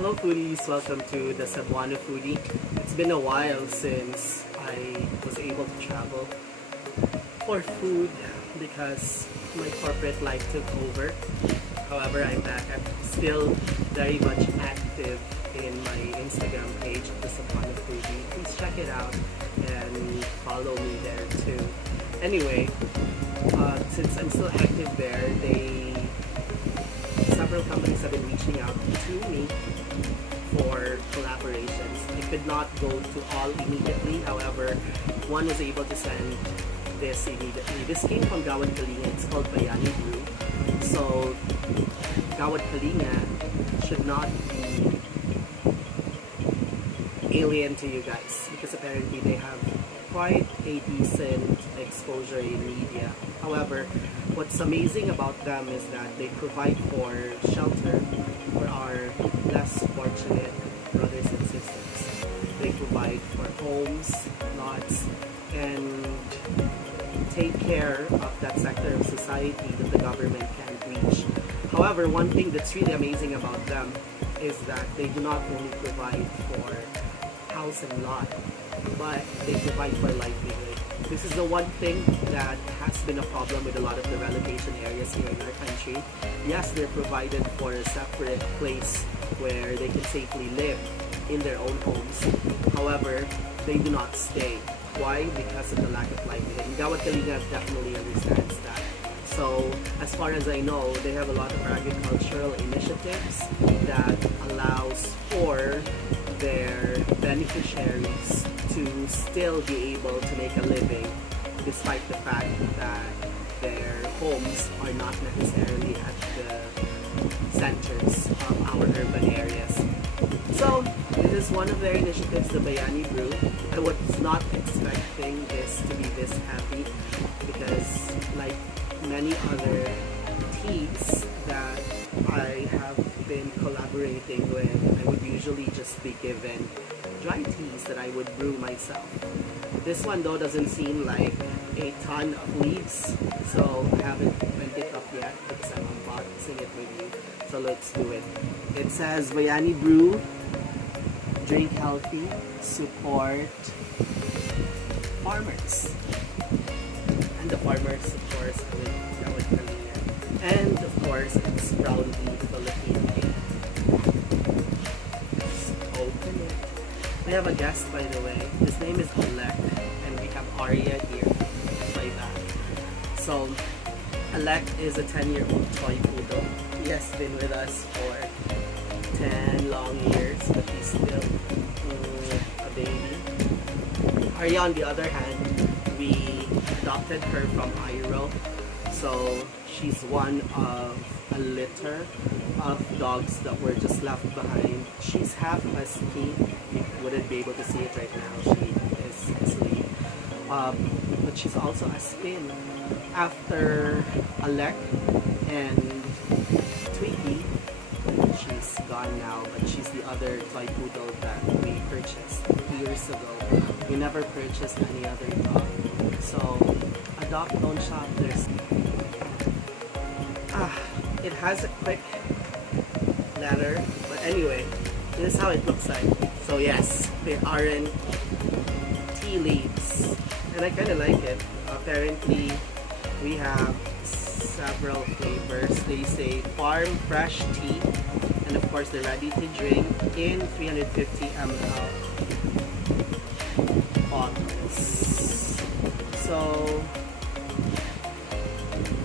Hello foodies, welcome to the Cebuano Foodie. It's been a while since I was able to travel for food because my corporate life took over. However, I'm back. I'm still very much active in my Instagram page, the Cebuano Foodie. Please check it out and follow me there too. Anyway, since I'm still active there, several companies have been reaching out to me for collaborations. I could not go to all immediately, however, one was able to send this immediately. This came from Gawad Kalinga. It's called Bayani Brew. So Gawad Kalinga should not be alien to you guys because apparently they have quite a decent exposure in media. However, what's amazing about them is that they provide for shelter for our less fortunate brothers and sisters. They provide for homes, lots, and take care of that sector of society that the government can't reach. However, one thing that's really amazing about them is that they do not only provide for house and lot, but they provide for livelihood. This is the one thing that has been a problem with a lot of the relocation areas here in our country. Yes, they're provided for a separate place where they can safely live in their own homes. However, they do not stay. Why? Because of the lack of livelihood. And Gawad Kalinga definitely understands that. So, as far as I know, they have a lot of agricultural initiatives that allows for their beneficiaries to still be able to make a living despite the fact that their homes are not necessarily at the centers of our urban areas. So, this is one of their initiatives, the Bayani Brew. I was not expecting this to be this happy because like many other teas that I have been collaborating with, I would usually just be given dry teas that I would brew myself. This one though doesn't seem like a ton of leaves, so I haven't opened it up yet because I'm unboxing it with you. So let's do it. It says Bayani Brew, drink healthy, support farmers. And the farmers, of course, with Gawad Kalinga. And of course, it's proudly Filipino made. Let's open it. We have a guest, by the way. His name is Alec, and we have Arya here by back. So, Alec is a 10-year-old toy poodle. He has been with us for 10 long years, but he's still a baby. Arya, on the other hand, we adopted her from Iro. So she's one of a litter of dogs that were just left behind. She's half husky. You wouldn't be able to see it right now. She is asleep. But she's also a spin. After Alec and Tweety, she's gone now, but she's the other toy poodle that we purchased years ago. We never purchased any other dog. So, adopt, don't shop. It has a quick letter, but anyway, this is how it looks like. So yes, they aren't tea leaves, and I kind of like it. Apparently, we have several flavors. They say farm fresh tea, and of course they're ready to drink in 350 ml bottles. So,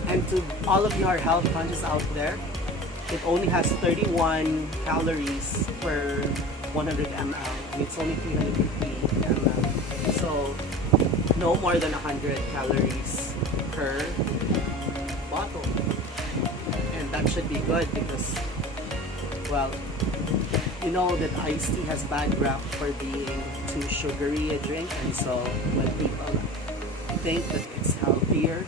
and to all of you who are health conscious out there, it only has 31 calories per 100 ml, and it's only 350 ml. So, no more than 100 calories per bottle. And that should be good because, well, you know that iced tea has bad rap for being too sugary a drink, and so when people think that it's healthier,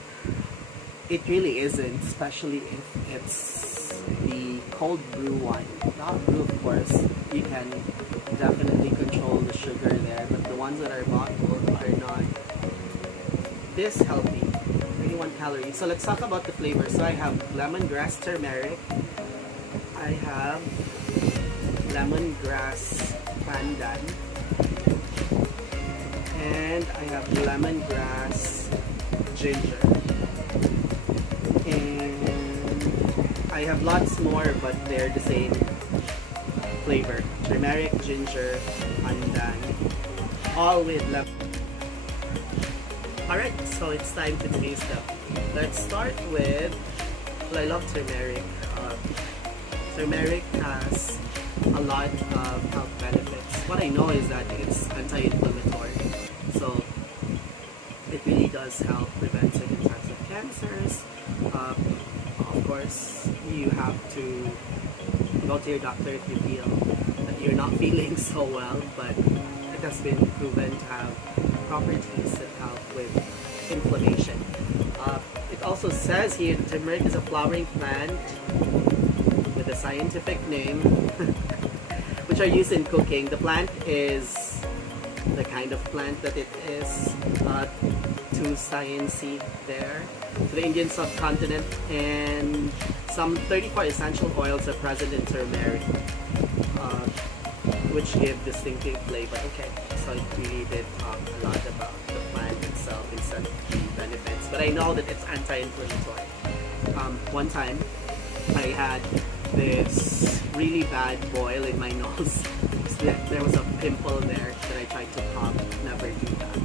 it really isn't, especially if it's the cold brew one. Not brew, of course. You can definitely control the sugar there, but the ones that are bottled are not this healthy. 31 calories. So let's talk about the flavors. So I have lemongrass turmeric. I have lemongrass pandan, and I have lemongrass ginger, and I have lots more, but they're the same flavor: turmeric, ginger, pandan, all with lemon. Alright, so it's time to taste them. Let's start with, well, I love turmeric. Turmeric has a lot of health benefits. What I know is that it's anti-inflammatory, so it really does help prevent certain types of cancers. Of course, you have to go to your doctor if you feel that you're not feeling so well, but it has been proven to have properties that help with inflammation. It also says here that turmeric is a flowering plant with a scientific name, which are used in cooking. The plant is the kind of plant that it is, too sciencey there, to the Indian subcontinent, and some 34 essential oils are present in turmeric, which give distinctive flavor. Okay, so it really did talk a lot about the plant itself instead of the benefits, but I know that it's anti-inflammatory. One time, I had this really bad boil in my nose. There was a pimple there that I tried to pop, never do that.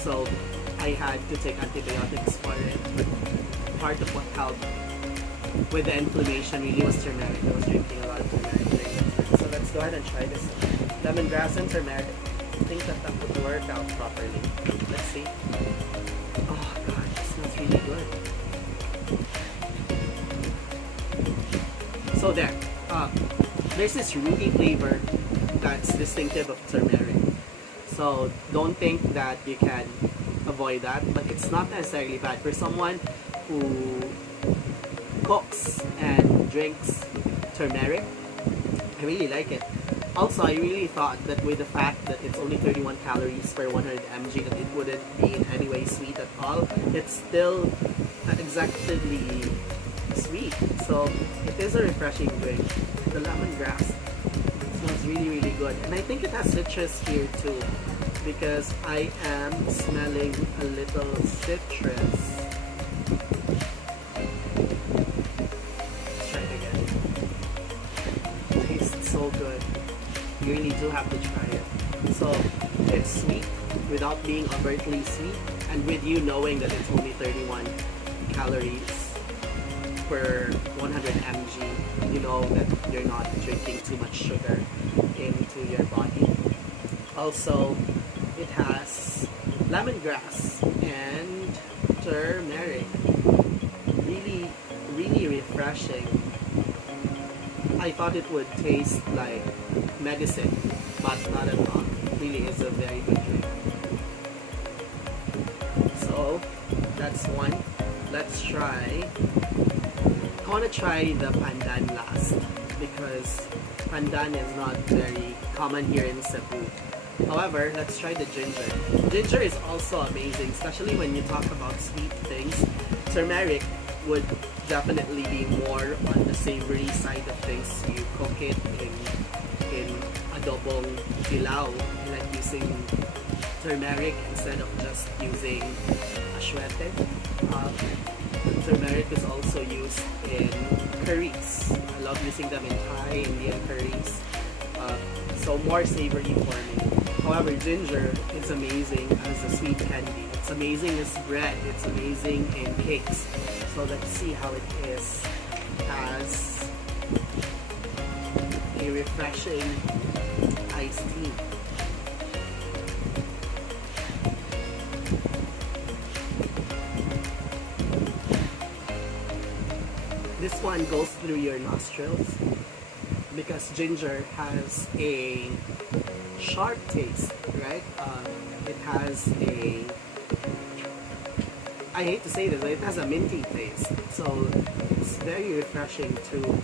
So I had to take antibiotics for it. But part of what helped with the inflammation really was turmeric. I was drinking a lot of turmeric during that time. So let's go ahead and try this. Lemongrass and turmeric. I think that would work out properly. Let's see. Oh god, it smells really good. So there, there's this rooty flavor that's distinctive of turmeric. So don't think that you can avoid that, but it's not necessarily bad. For someone who cooks and drinks turmeric, I really like it. Also, I really thought that with the fact that it's only 31 calories per 100 mg, that it wouldn't be in any way sweet at all. It's still exactly sweet, so it is a refreshing drink. The lemongrass smells really, really good, and I think it has citrus here too, because I am smelling a little citrus. Let's try it again. It tastes so good. You really do have to try it. So it's sweet without being overtly sweet, and with you knowing that it's only 31 calories per 100 mg, you know that you're not drinking too much sugar into your body. Also, it has lemongrass and turmeric. Really, really refreshing. I thought it would taste like medicine, but not at all. It really is a very good drink. So, that's one. Let's try. I want to try the pandan last, because pandan is not very common here in Cebu. However, let's try the ginger. Ginger is also amazing, especially when you talk about sweet things. Turmeric would definitely be more on the savory side of things. You cook it in adobong pilau, like using turmeric instead of just using aswete. Turmeric is also used in curries. I love using them in Thai, Indian curries. So more savory for me. However, ginger is amazing as a sweet candy. It's amazing as bread. It's amazing in cakes. So let's see how it is as a refreshing iced tea. This one goes through your nostrils because ginger has a sharp taste, right? It has a, I hate to say this, but it has a minty taste. So it's very refreshing too.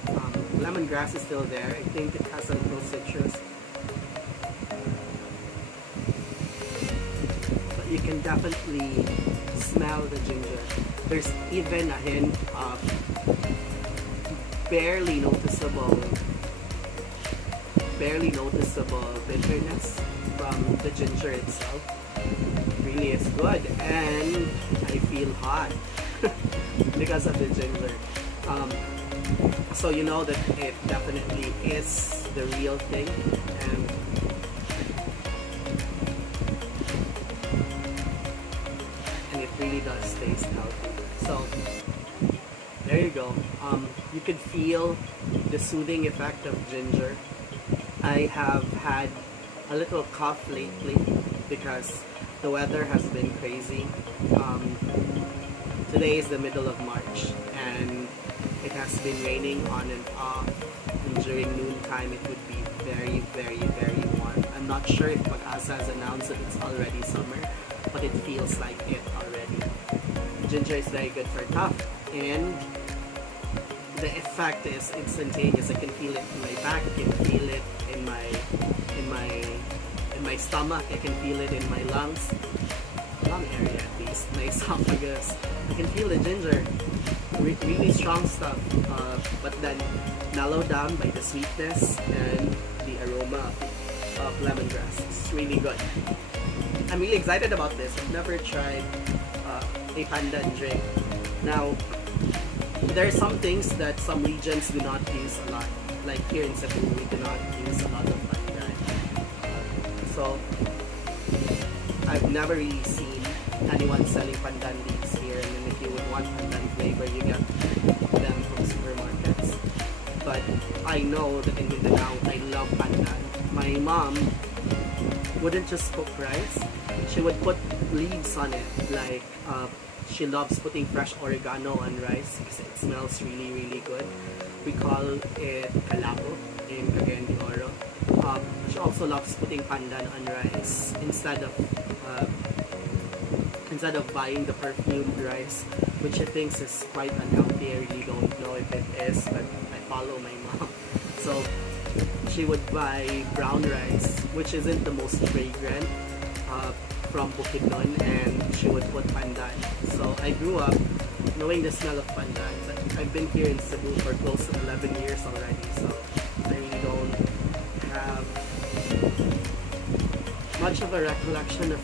Lemongrass is still there. I think it has a little citrus. But you can definitely smell the ginger. There's even a hint of barely noticeable barely noticeable bitterness from the ginger itself. Really is good, and I feel hot because of the ginger. So you know that it definitely is the real thing, and it really does taste healthy. So there you go. You could feel the soothing effect of ginger. I have had a little cough lately because the weather has been crazy. Today is the middle of March and it has been raining on and off, and during noontime it would be very, very, very warm. I'm not sure if Pag-asa has announced that it's already summer, but it feels like it already. Ginger is very good for cough, and the effect is instantaneous. I can feel it in my back, I can feel it in my stomach, I can feel it in my lungs, lung area at least, my esophagus. I can feel the ginger, really strong stuff, but then mellowed down by the sweetness and the aroma of lemongrass. It's really good. I'm really excited about this. I've never tried a pandan drink. Now, there are some things that some regions do not use a lot. Like here in Cebu, we do not use a lot of pandan. So, I've never really seen anyone selling pandan leaves here, and then if you would want pandan flavor, you get them from supermarkets. But I know that in Mindanao, I love pandan. My mom wouldn't just cook rice, she would put leaves on it. Like, she loves putting fresh oregano on rice because it smells really, really good. We call it kalabo in Cagayan de Oro. She also loves putting pandan on rice instead of buying the perfumed rice, which she thinks is quite unhealthy. I really don't know if it is, but I follow my mom. So she would buy brown rice, which isn't the most fragrant, from Bukidnon, and she would put pandan. So I grew up knowing the smell of pandan, but I've been here in Cebu for close to 11 years already, so I really don't have much of a recollection of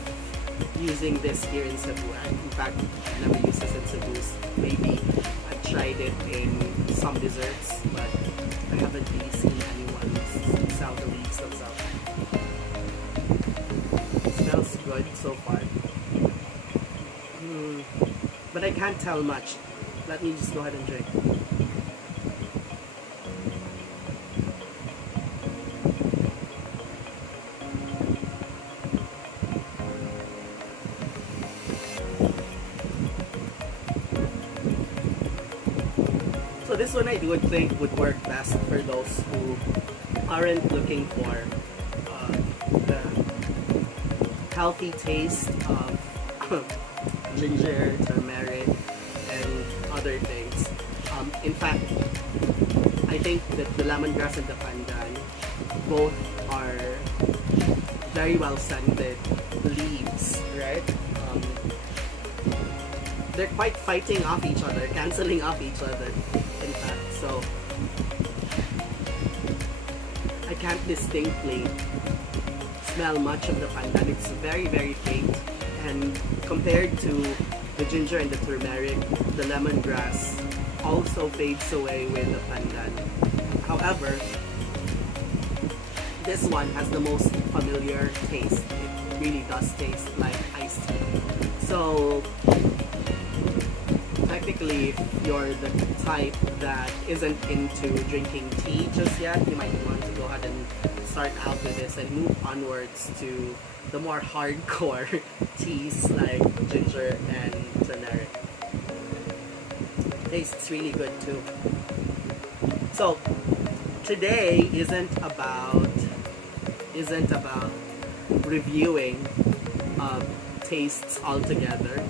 using this here in Cebu. In fact, I never used this in Cebu. Maybe I've tried it in some desserts, but I haven't really seen anyone sell the leaves themselves. It smells good so far. But I can't tell much. Let me just go ahead and drink. So this one I would think would work best for those who aren't looking for the healthy taste of ginger, turmeric, and other things. In fact, I think that the lemongrass and the pandan both are very well scented leaves, right? They're quite fighting off each other, canceling off each other, in fact. So I can't distinctly smell much of the pandan. It's very, very faint. And compared to the ginger and the turmeric, the lemongrass also fades away with the pandan. However, this one has the most familiar taste. It really does taste like iced tea. So technically, if you're the type that isn't into drinking tea just yet, you might want to go ahead and start out with this and move onwards to the more hardcore teas like ginger and turmeric. Tastes really good too. So today isn't about reviewing tastes altogether.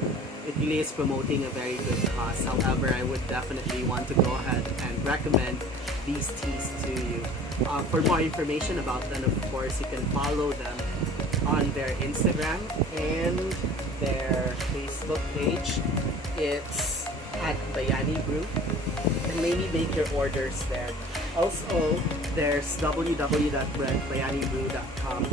It really is promoting a very good cause. However, I would definitely want to go ahead and recommend these teas to you. For more information about them, of course, you can follow them on their Instagram and their Facebook page. It's at Bayani Brew, and maybe make your orders there. Also, there's www.bayanibrew.com.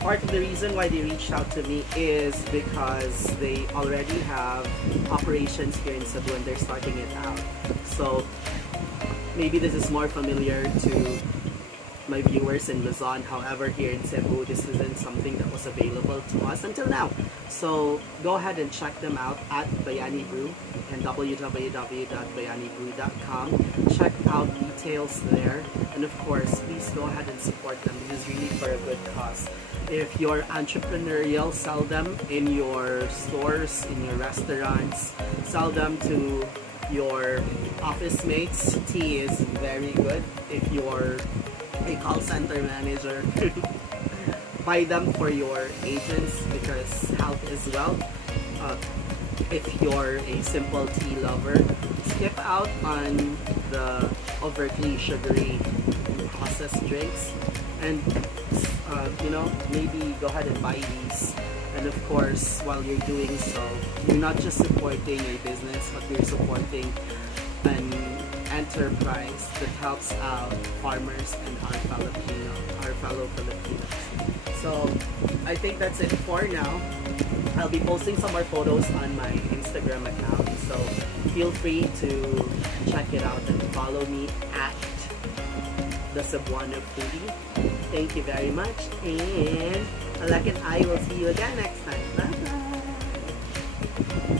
Part of the reason why they reached out to me is because they already have operations here in Cebu and they're starting it out. So maybe this is more familiar to my viewers in Luzon. However, here in Cebu, this isn't something that was available to us until now. So go ahead and check them out at Bayani Brew and www.bayanibrew.com. Check out details there. And of course, please go ahead and support them. This is really for a good cause. If you're entrepreneurial, sell them in your stores, in your restaurants. Sell them to your office mates. Tea is very good. If you're a call center manager, buy them for your agents because health is wealth. If you're a simple tea lover, skip out on the overtly sugary processed drinks and maybe go ahead and buy these. And of course, while you're doing so, you're not just supporting your business, but you're supporting an enterprise that helps out farmers and our fellow Filipinos. So I think that's it for now. I'll be posting some more photos on my Instagram account, so feel free to check it out and follow me at the Cebuano Foodie. Thank you very much, and Alec and I will see you again next time. Bye bye.